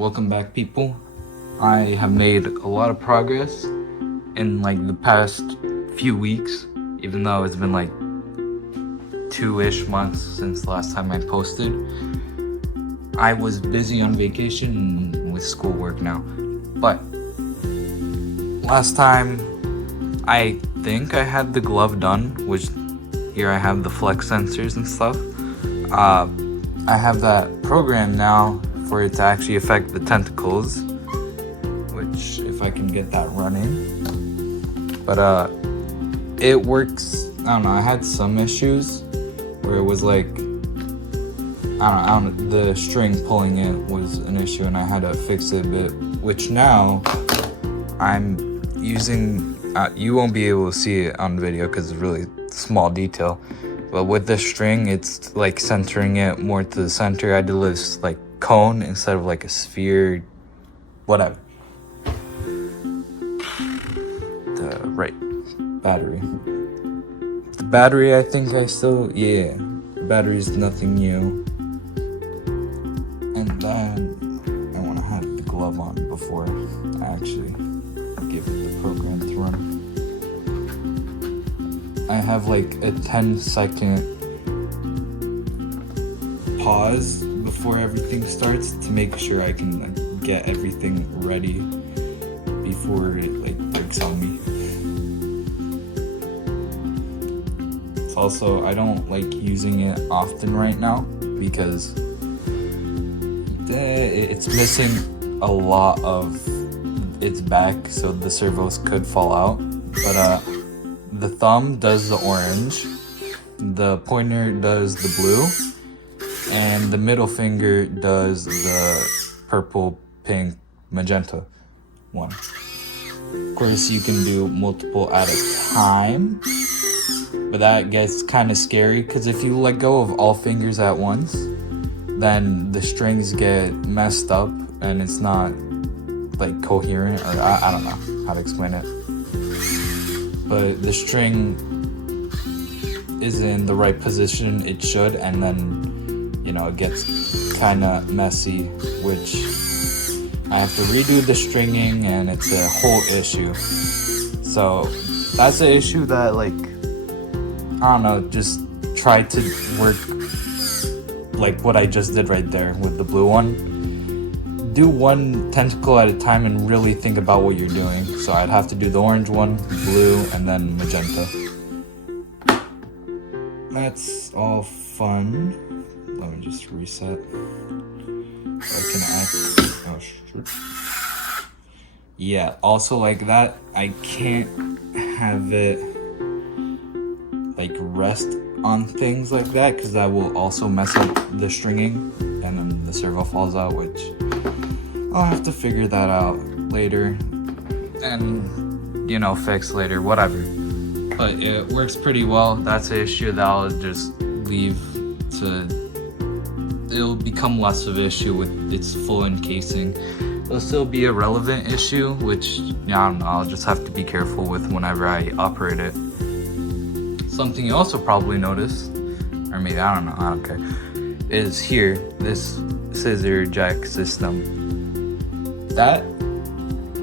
Welcome back, people. I have made a lot of progress in like the past few weeks, even though it's been like 2-ish months since the last time I posted. I was busy on vacation with schoolwork now, but last time I think I had the glove done, which here I have the flex sensors and stuff. I have that program now for it to actually affect the tentacles, which if I can get that running. But it works. I don't know, I had some issues where it was like I don't know, the string pulling it was an issue and I had to fix it a bit, which now I'm using. You won't be able to see it on the video because it's really small detail, but with the string it's like centering it more to the center. I did this like cone instead of like a sphere, whatever. The right battery. The battery, I think the battery's nothing new. And then I want to have the glove on before I actually give it the program to run. I have like a 10-second pause before everything starts to make sure I can get everything ready before it like breaks on me. It's also, I don't like using it often right now because it's missing a lot of its back, so the servos could fall out. But the thumb does the orange, the pointer does the blue, and the middle finger does the purple, pink, magenta one. Of course, you can do multiple at a time, but that gets kind of scary because if you let go of all fingers at once, then the strings get messed up and it's not like coherent, or I don't know how to explain it. But the string is in the right position it should, and then it gets kind of messy, which I have to redo the stringing, and it's a whole issue. So that's an issue that, like, I don't know, just try to work like what I just did right there with the blue one. Do one tentacle at a time and really think about what you're doing. So I'd have to do the orange one, blue, and then magenta. That's all fun. Let me just reset. So I can act. Oh, shit. Yeah, also like that, I can't have it like rest on things like that because that will also mess up the stringing and then the servo falls out, which I'll have to figure that out later and fix later, whatever. But it works pretty well. That's an issue that I'll just leave it'll become less of an issue with its full encasing. It'll still be a relevant issue, which I don't know, I'll just have to be careful with whenever I operate it. Something you also probably noticed, or maybe I don't care, is here, this scissor jack system. That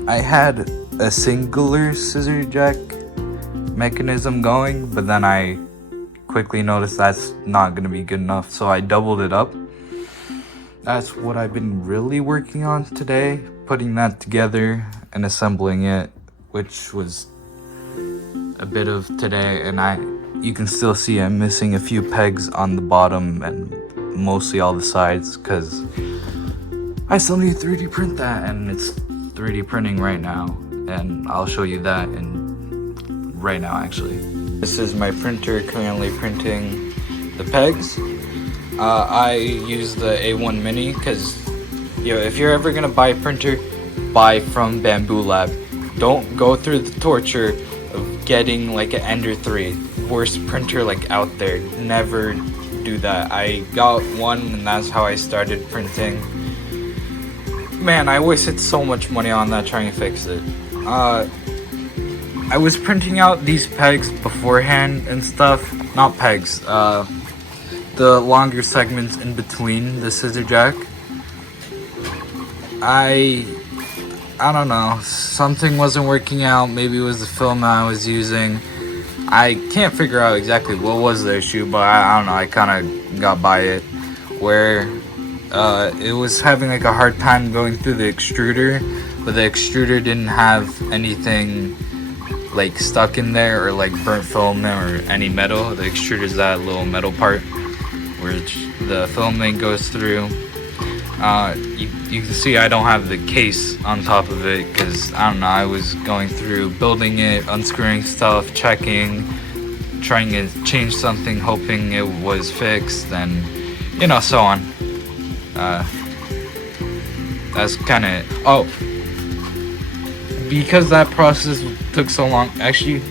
I had a singular scissor jack mechanism going, but then I quickly noticed that's not gonna be good enough, so I doubled it up. That's what I've been really working on today, putting that together and assembling it, which was a bit of today, and you can still see I'm missing a few pegs on the bottom and mostly all the sides because I still need to 3D print that, and it's 3D printing right now, and I'll show you that right now actually. This is my printer currently printing the pegs. I use the A1 Mini because if you're ever gonna buy a printer, buy from Bamboo Lab. Don't go through the torture of getting like an Ender 3, worst printer like out there. Never do that. I got one and that's how I started printing. Man, I wasted so much money on that trying to fix it. I was printing out these pegs beforehand and stuff. Not pegs, the longer segments in between the scissor jack. I don't know, something wasn't working out. Maybe it was the film I was using. I can't figure out exactly what was the issue, but I don't know, I kind of got by it, where it was having like a hard time going through the extruder, but the extruder didn't have anything like stuck in there or like burnt film or any metal. The extruder is that little metal part where the filament goes through. You can see I don't have the case on top of it because I don't know, I was going through building it, unscrewing stuff, checking, trying to change something, hoping it was fixed, and you know, so on. That's kind of because that process took so long. Actually,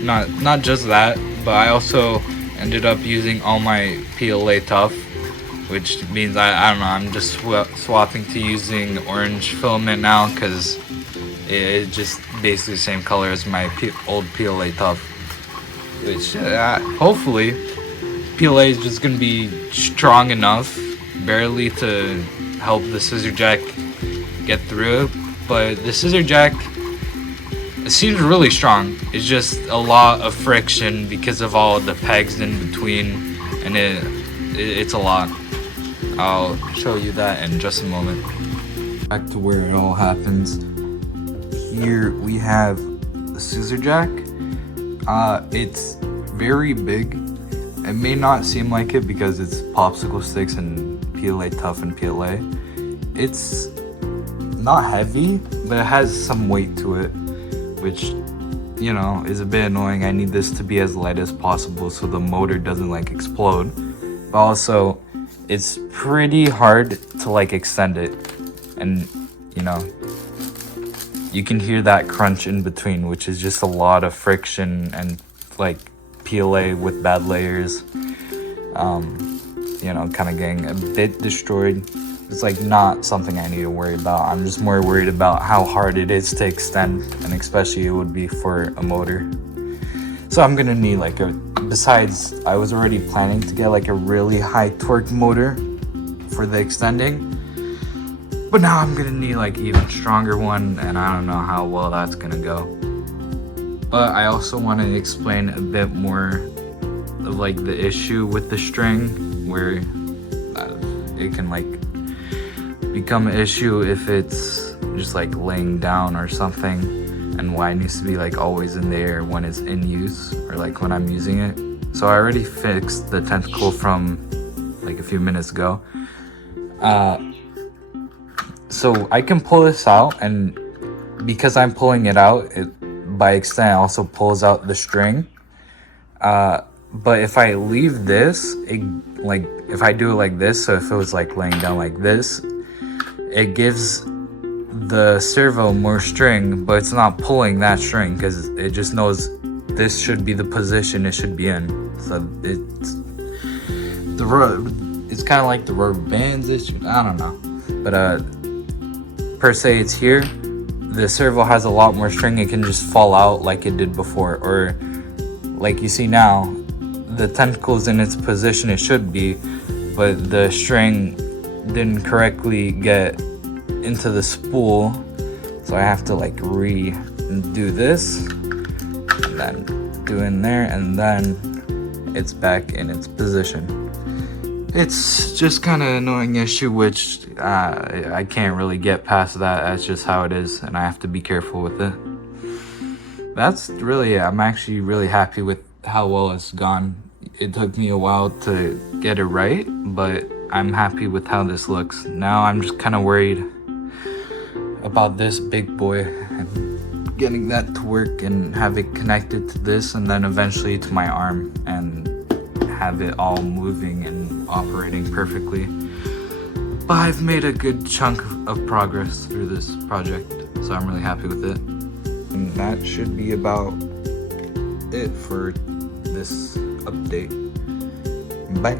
not just that, but I also ended up using all my PLA Tough, which means I don't know, I'm just swapping to using orange filament now because it's just basically the same color as my old PLA Tough, which hopefully PLA is just gonna be strong enough barely to help the scissor jack get through it. But the scissor jack, it seems really strong. It's just a lot of friction because of all the pegs in between, and it's a lot. I'll show you that in just a moment. Back to where it all happens. Here we have the scissor jack. It's very big. It may not seem like it because it's popsicle sticks and PLA Tough and PLA. It's not heavy, but it has some weight to it, which, you know, is a bit annoying. I need this to be as light as possible so the motor doesn't like explode. But also, it's pretty hard to like extend it, and you know, you can hear that crunch in between, which is just a lot of friction and like PLA with bad layers, you know, kind of getting a bit destroyed. It's like not something I need to worry about. I'm just more worried about how hard it is to extend, and especially it would be for a motor. So I'm gonna need like besides, I was already planning to get like a really high torque motor for the extending, but now I'm gonna need like even stronger one, and I don't know how well that's gonna go. But I also want to explain a bit more of like the issue with the string, where it can like become an issue if it's just like laying down or something, and why it needs to be like always in the air when it's in use or like when I'm using it. So I already fixed the tentacle from like a few minutes ago. So I can pull this out, and because I'm pulling it out, it by extent also pulls out the string. But if I leave this, like if I do it like this, so if it was like laying down like this, it gives the servo more string, but it's not pulling that string because it just knows this should be the position it should be in. So it's kind of like the rubber bands issue. I don't know, but per se it's here. The servo has a lot more string. It can just fall out like it did before, or like you see now, the tentacle's in its position it should be, but the string didn't correctly get into the spool, so I have to like redo this and then do in there, and then it's back in its position. It's just kind of an annoying issue, which I can't really get past that. That's just how it is, and I have to be careful with it. That's really it. I'm actually really happy with how well it's gone. It took me a while to get it right, but I'm happy with how this looks. Now I'm just kind of worried about this big boy and getting that to work and have it connected to this, and then eventually to my arm, and have it all moving and operating perfectly. But I've made a good chunk of progress through this project, so I'm really happy with it. And that should be about it for this update. Bye.